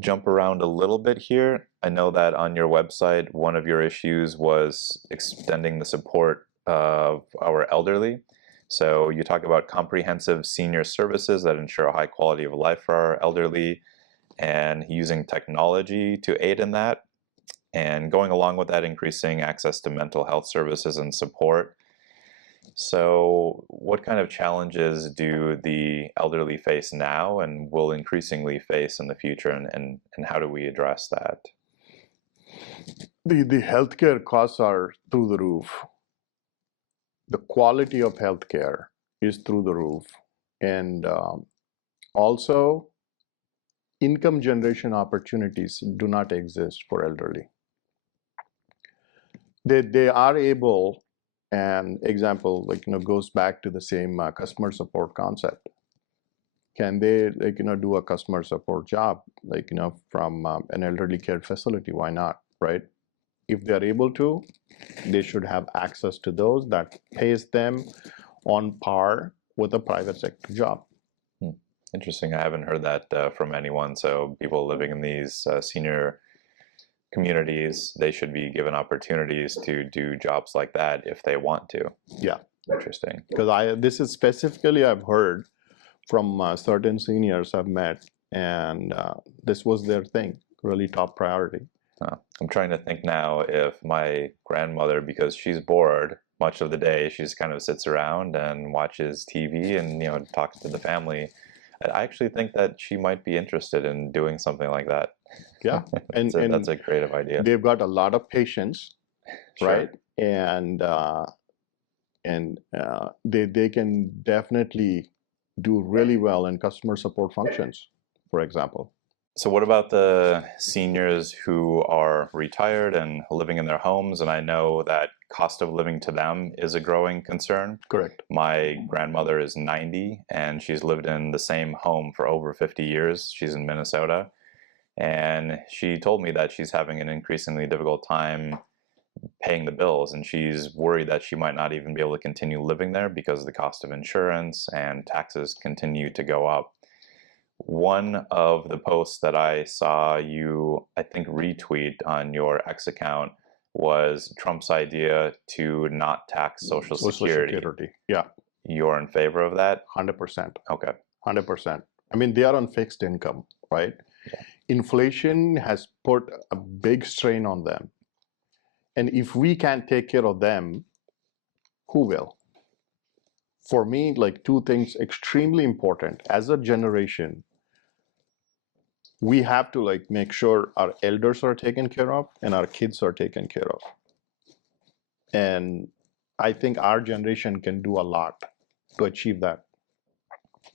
jump around a little bit here. I know that on your website, one of your issues was extending the support of our elderly. So you talk about comprehensive senior services that ensure a high quality of life for our elderly and using technology to aid in that. And going along with that, increasing access to mental health services and support. So, what kind of challenges do the elderly face now and will increasingly face in the future, and how do we address that? The healthcare costs are through the roof. The quality of healthcare is through the roof. And also, income generation opportunities do not exist for elderly. They are able, and example, goes back to the same customer support concept. Can they, do a customer support job, from an elderly care facility? Why not, right? If they're able to, they should have access to those that pays them on par with a private sector job. Interesting. I haven't heard that from anyone. So people living in these senior communities, they should be given opportunities to do jobs like that if they want to. Yeah. Interesting. Because this is specifically I've heard from certain seniors I've met, and this was their thing, really top priority. I'm trying to think now if my grandmother, because she's bored much of the day, she just kind of sits around and watches TV and talks to the family. I actually think that she might be interested in doing something like that. Yeah, and that's a creative idea. They've got a lot of patience, Sure. right? And they can definitely do really well in customer support functions, for example. So what about the seniors who are retired and living in their homes? And I know that cost of living to them is a growing concern. Correct. My grandmother is 90 and she's lived in the same home for over 50 years. She's in Minnesota. And she told me that she's having an increasingly difficult time paying the bills, and she's worried that she might not even be able to continue living there because the cost of insurance and taxes continue to go up. One of the posts that I saw you, I think, retweet on your X account was Trump's idea to not tax Social Security. Yeah. You're in favor of that? 100%. Okay. 100%. I mean, they are on fixed income, right? Yeah. Inflation has put a big strain on them. And if we can't take care of them, who will? For me, two things extremely important. As a generation, we have to make sure our elders are taken care of and our kids are taken care of. And I think our generation can do a lot to achieve that.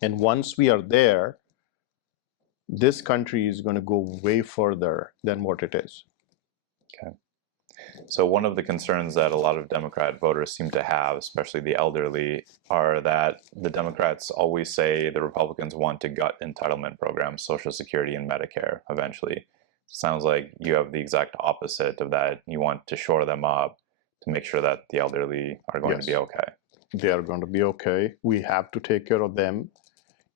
And once we are there, this country is going to go way further than what it is. Okay. So one of the concerns that a lot of Democrat voters seem to have, especially the elderly, are that the Democrats always say the Republicans want to gut entitlement programs, Social Security and Medicare, eventually. Sounds like you have the exact opposite of that. You want to shore them up to make sure that the elderly are going to be okay. They are going to be okay. We have to take care of them,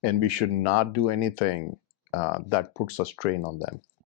and we should not do anything that puts a strain on them.